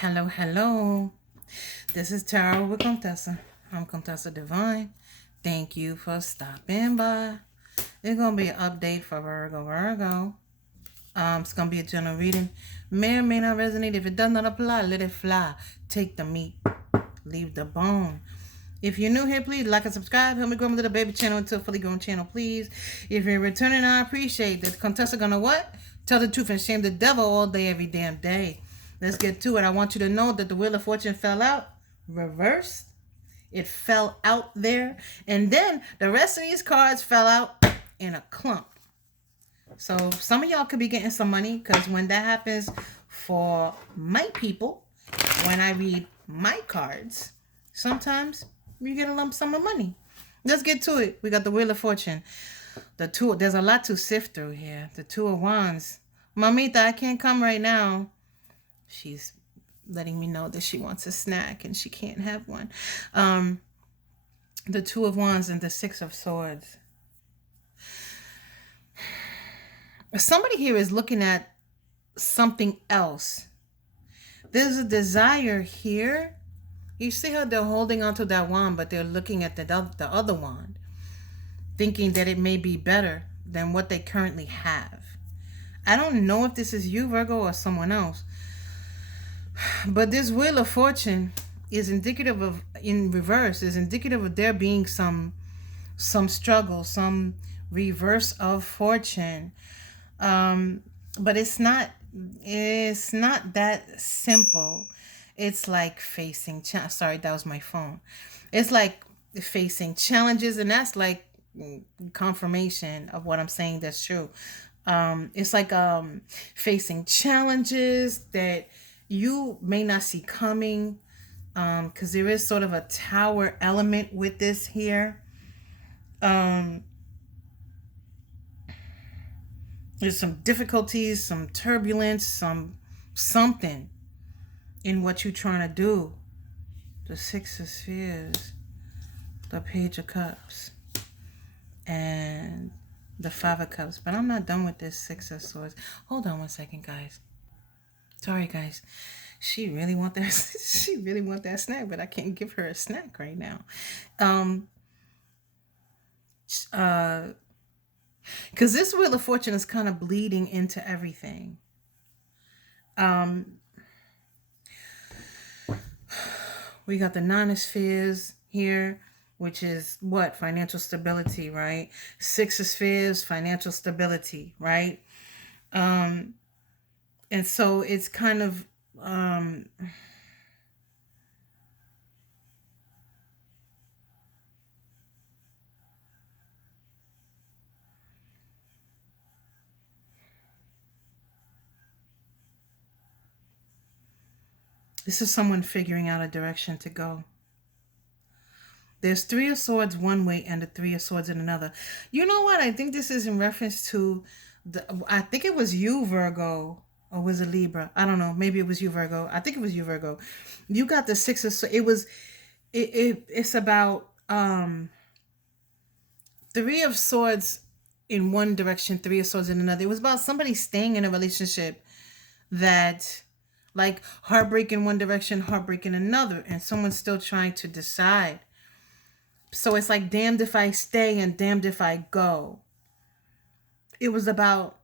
Hello, hello. This is Tarot with Contessa. I'm Contessa Divine. Thank you for stopping by. It's going to be an update for Virgo. It's going to be a general reading. May or may not resonate. If it does not apply, let it fly. Take the meat. Leave the bone. If you're new here, please like and subscribe. Help me grow my little baby channel into a fully grown channel, please. If you're returning, I appreciate that. Contessa gonna what? Tell the truth and shame the devil all day, every damn day. Let's get to it. I want you to know that the Wheel of Fortune fell out, reversed. It fell out there. And then the rest of these cards fell out in a clump. So some of y'all could be getting some money because when that happens for my people, when I read my cards, sometimes you get a lump sum of money. Let's get to it. We got the Wheel of Fortune. There's a lot to sift through here. The Two of Wands. Mamita, I can't come right now. She's letting me know that she wants a snack and she can't have one. The Two of Wands and the Six of Swords. Somebody here is looking at something else. There's a desire here. You see how they're holding onto that wand, but they're looking at the other wand, thinking that it may be better than what they currently have. I don't know if this is you, Virgo, or someone else. But this Wheel of Fortune is indicative of, in reverse, is indicative of there being some struggle, some reverse of fortune. But it's not that simple. It's like facing sorry, that was my phone. It's like facing challenges, and that's like confirmation of what I'm saying. That's true. It's like facing challenges that you may not see coming, because there is sort of a tower element with this here. There's some difficulties, some turbulence, something in what you're trying to do. The Six of Spheres, the Page of Cups, and the Five of Cups. But I'm not done with this Six of Swords. Hold on one second, guys. Sorry, guys. She really want that. She really want that snack, but I can't give her a snack right now. Because this Wheel of Fortune is kind of bleeding into everything. We got the Nine of Spheres here, which is what? Financial stability, right? Six of Spheres, financial stability, right? And so it's kind of this is someone figuring out a direction to go. There's Three of Swords one way and the Three of Swords in another. You know what? I think this is in reference to I think it was you, Virgo, or was it Libra? I don't know. Maybe it was you, Virgo. I think it was you, Virgo. You got the Six of Swords. It's about Three of Swords in one direction, Three of Swords in another. It was about somebody staying in a relationship that, like, heartbreak in one direction, heartbreak in another, and someone's still trying to decide. So it's like damned if I stay and damned if I go. It was about,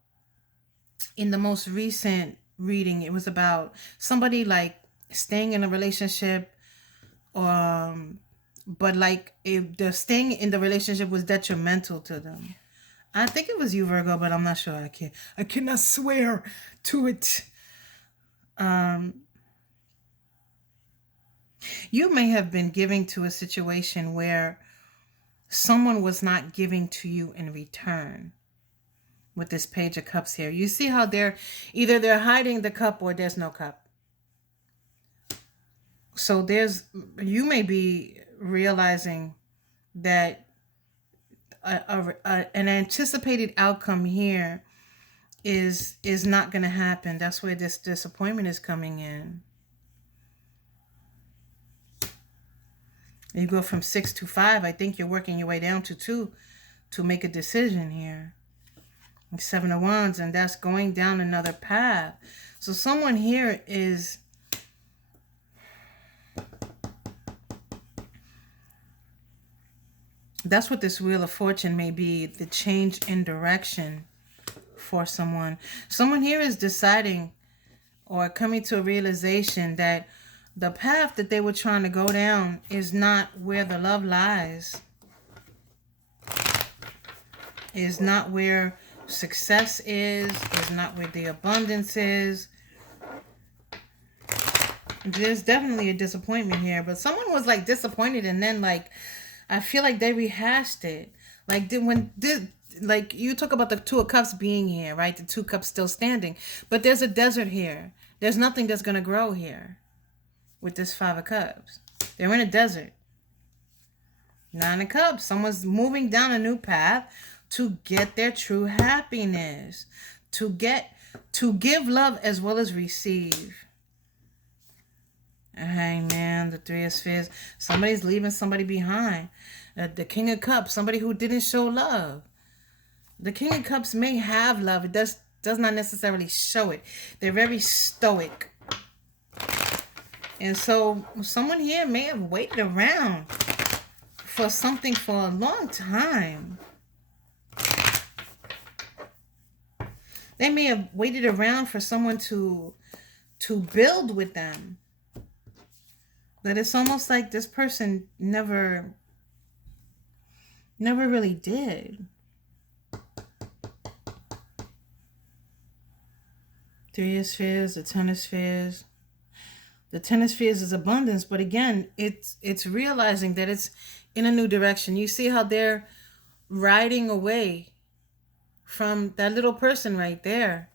in the most recent reading, it was about somebody like staying in a relationship, but like if the staying in the relationship was detrimental to them. I think it was you, Virgo, but I'm not sure. I cannot swear to it. You may have been giving to a situation where someone was not giving to you in return. With this Page of Cups here, you see how they're hiding the cup or there's no cup. So you may be realizing that an anticipated outcome here is not going to happen. That's where this disappointment is coming in. You go from 6 to 5. I think you're working your way down to 2 to make a decision here. Seven of Wands, and that's going down another path. So someone here is That's what this Wheel of Fortune may be, the change in direction for someone. Someone here is deciding or coming to a realization that the path that they were trying to go down is not where the love lies, is not where success is not where the abundance is. There's definitely a disappointment here, but someone was like disappointed, and then like I feel like they rehashed it. Like like you talk about the Two of Cups being here, right? The Two Cups still standing, but there's a desert here. There's nothing that's gonna grow here with this Five of Cups. They're in a desert. Nine of Cups. Someone's moving down a new path to get their true happiness, to give love as well as receive. Hey man, the Three of Spheres. Somebody's leaving somebody behind. The King of Cups, somebody who didn't show love. The King of Cups may have love. It does not necessarily show it. They're very stoic. And so someone here may have waited around for something for a long time. They may have waited around for someone to build with them. But it's almost like this person never really did. Three of Spheres, the Ten of Spheres. The Ten of Spheres is abundance, but again, it's realizing that it's in a new direction. You see how they're riding away from that little person right there.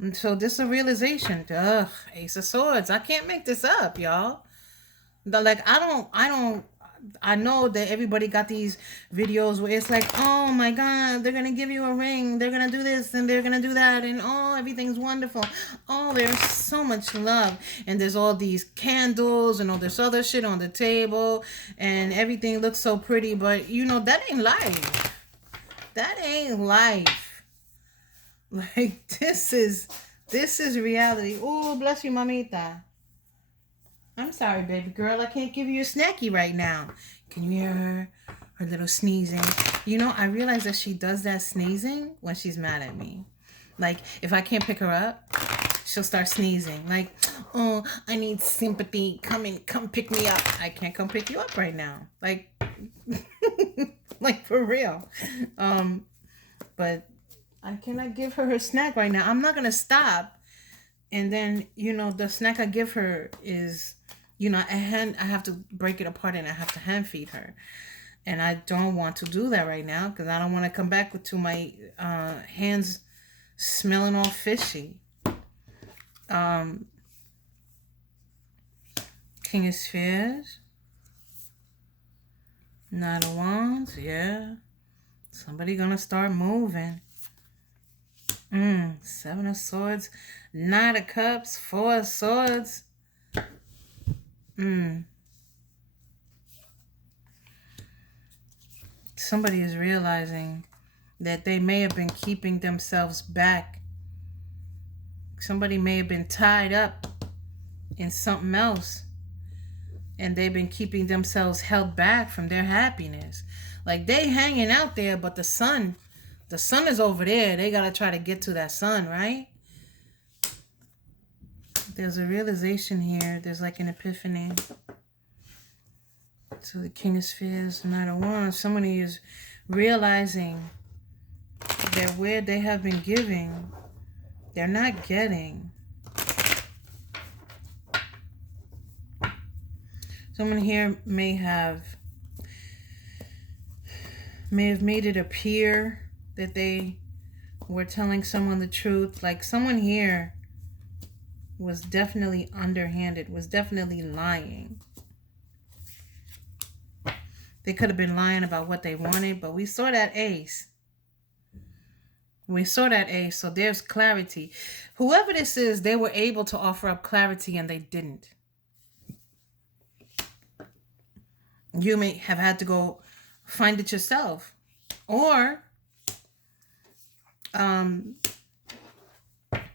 And so this is a realization. Ugh, Ace of Swords. I can't make this up, y'all. Like, I know that everybody got these videos where it's like, oh my God, they're going to give you a ring. They're going to do this and they're going to do that. And oh, everything's wonderful. Oh, there's so much love. And there's all these candles and all this other shit on the table. And everything looks so pretty. But, you know, that ain't life. That ain't life. Like, this is reality. Oh, bless you, mamita. I'm sorry, baby girl. I can't give you a snacky right now. Can you hear her? Her little sneezing. You know, I realize that she does that sneezing when she's mad at me. Like, if I can't pick her up, she'll start sneezing. Like, oh, I need sympathy. Come pick me up. I can't come pick you up right now. Like, like for real. But I cannot give her her snack right now. I'm not going to stop. And then, you know, the snack I give her is, you know, I have to break it apart and I have to hand feed her. And I don't want to do that right now because I don't want to come back to my hands smelling all fishy. King of Spheres. Knight of Wands. Yeah. Somebody going to start moving. Seven of Swords, Knight of Cups, Four of Swords. Somebody is realizing that they may have been keeping themselves back. Somebody may have been tied up in something else. And they've been keeping themselves held back from their happiness. Like, they hanging out there, but the sun is over there. They got to try to get to that sun, right? There's a realization here. There's like an epiphany. So the King of Spheres, Knight of Wands. Somebody is realizing that where they have been giving, they're not getting. Someone here may have made it appear that they were telling someone the truth. Like, someone here was definitely underhanded, was definitely lying. They could have been lying about what they wanted, but we saw that ace. We saw that ace, so there's clarity. Whoever this is, they were able to offer up clarity and they didn't. You may have had to go find it yourself. Or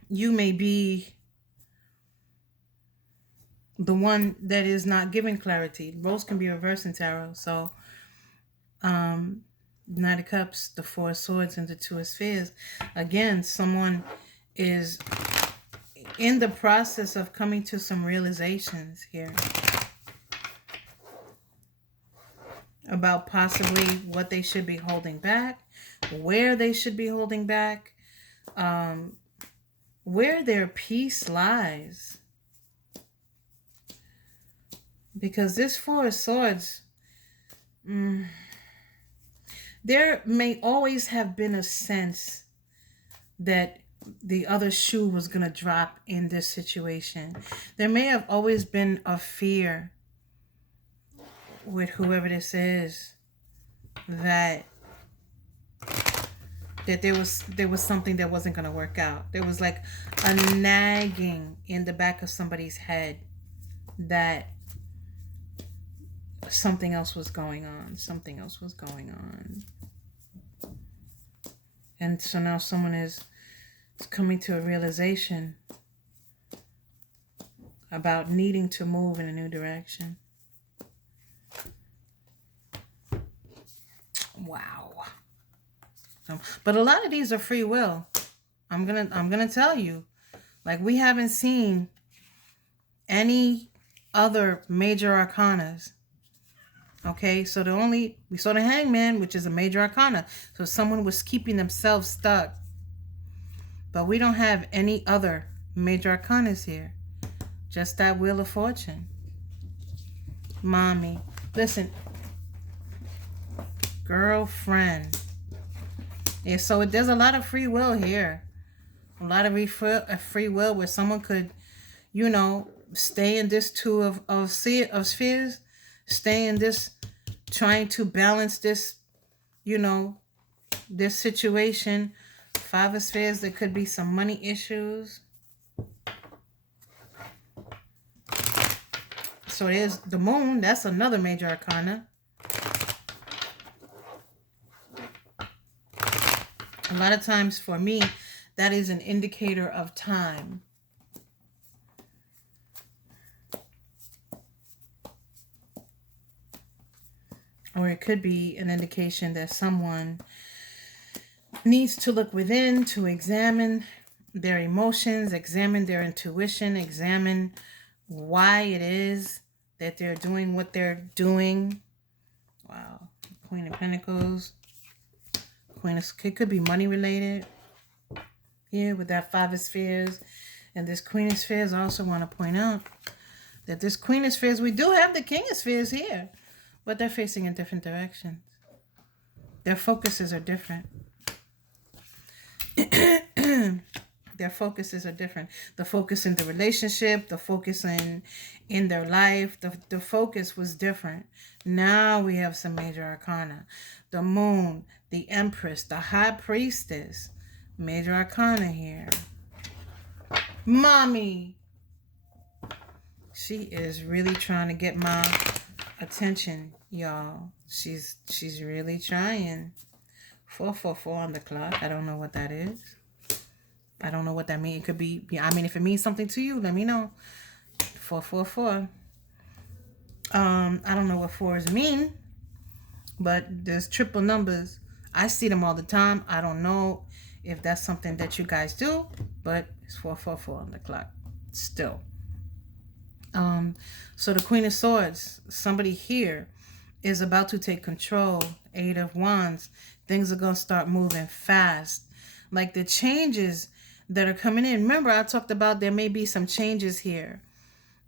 you may be the one that is not giving clarity. Roles can be reversed in tarot. So Knight of Cups, the Four of Swords, and the Two of Spheres. Again, someone is in the process of coming to some realizations here about possibly what they should be holding back, where they should be holding back, where their peace lies. Because this Four of Swords, there may always have been a sense that the other shoe was going to drop in this situation. There may have always been a fear with whoever this is that there was something that wasn't going to work out. There was like a nagging in the back of somebody's head that something else was going on. Something else was going on. And so now someone is coming to a realization about needing to move in a new direction. Wow. But a lot of these are free will. I'm gonna tell you, like, we haven't seen any other major arcanas. Okay, so we saw the Hangman, which is a major arcana. So someone was keeping themselves stuck. But we don't have any other major arcanas here. Just that Wheel of Fortune. Mommy. Listen. Girlfriend. Yeah, so there's a lot of free will here. A lot of free will where someone could, stay in this Two of Spheres. Stay in this, trying to balance this, this situation. Five of Spheres, there could be some money issues. So there's the Moon. That's another major arcana. A lot of times for me, that is an indicator of time. Or it could be an indication that someone needs to look within to examine their emotions, examine their intuition, examine why it is that they're doing what they're doing. Wow. Queen of Pentacles. It could be money related. Here with that Five of Spheres. And this Queen of Spheres, I also want to point out that this Queen of Spheres, we do have the King of Spheres here. But they're facing in different directions. Their focuses are different. Their focuses are different. The focus in the relationship, the focus in their life, the focus was different. Now we have some major arcana. The Moon, the Empress, the High Priestess. Major arcana here. Mommy. She is really trying to get my attention, y'all. She's really trying. 444 on the clock. I don't know what that is. I don't know what that means. It could be, if it means something to you, let me know. 444. I don't know what fours mean, but there's triple numbers. I see them all the time. I don't know if that's something that you guys do, but it's 444 on the clock still. So the Queen of Swords, somebody here is about to take control. Eight of Wands. Things are going to start moving fast. Like the changes that are coming in. Remember, I talked about there may be some changes here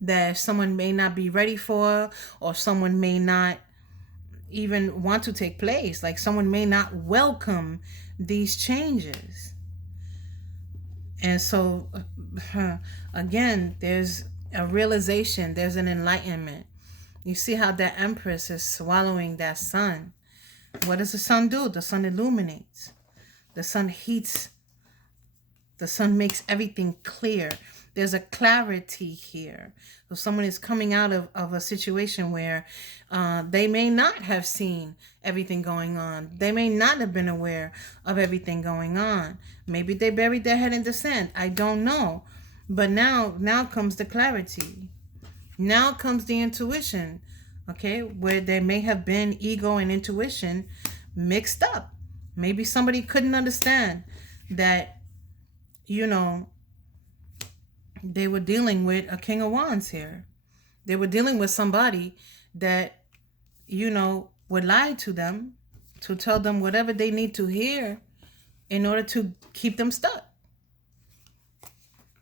that someone may not be ready for, or someone may not even want to take place. Like someone may not welcome these changes. And so, again, there's a realization, there's an enlightenment. You see how that Empress is swallowing that sun. What does the sun do? The sun illuminates. The sun heats. The sun makes everything clear. There's a clarity here. So someone is coming out of a situation where they may not have seen everything going on. They may not have been aware of everything going on. Maybe they buried their head in the sand. I don't know. But now comes the clarity. Now comes the intuition okay, where there may have been ego and intuition mixed up. Maybe somebody couldn't understand that, you know, they were dealing with a King of Wands here. They were dealing with somebody that, you know, would lie to them to tell them whatever they need to hear in order to keep them stuck.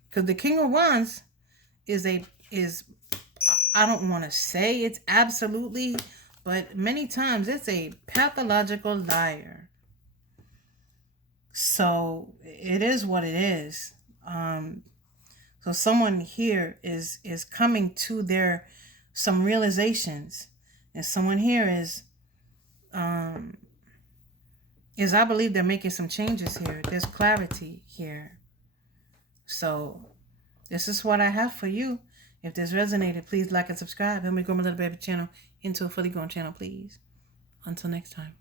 Because the King of Wands is I don't want to say it's absolutely, but many times it's a pathological liar. So it is what it is. So someone here is coming to their some realizations, and someone here is I believe they're making some changes here. There's clarity here. So this is what I have for you. If this resonated, please like and subscribe. Help me grow my little baby channel into a fully grown channel, please. Until next time.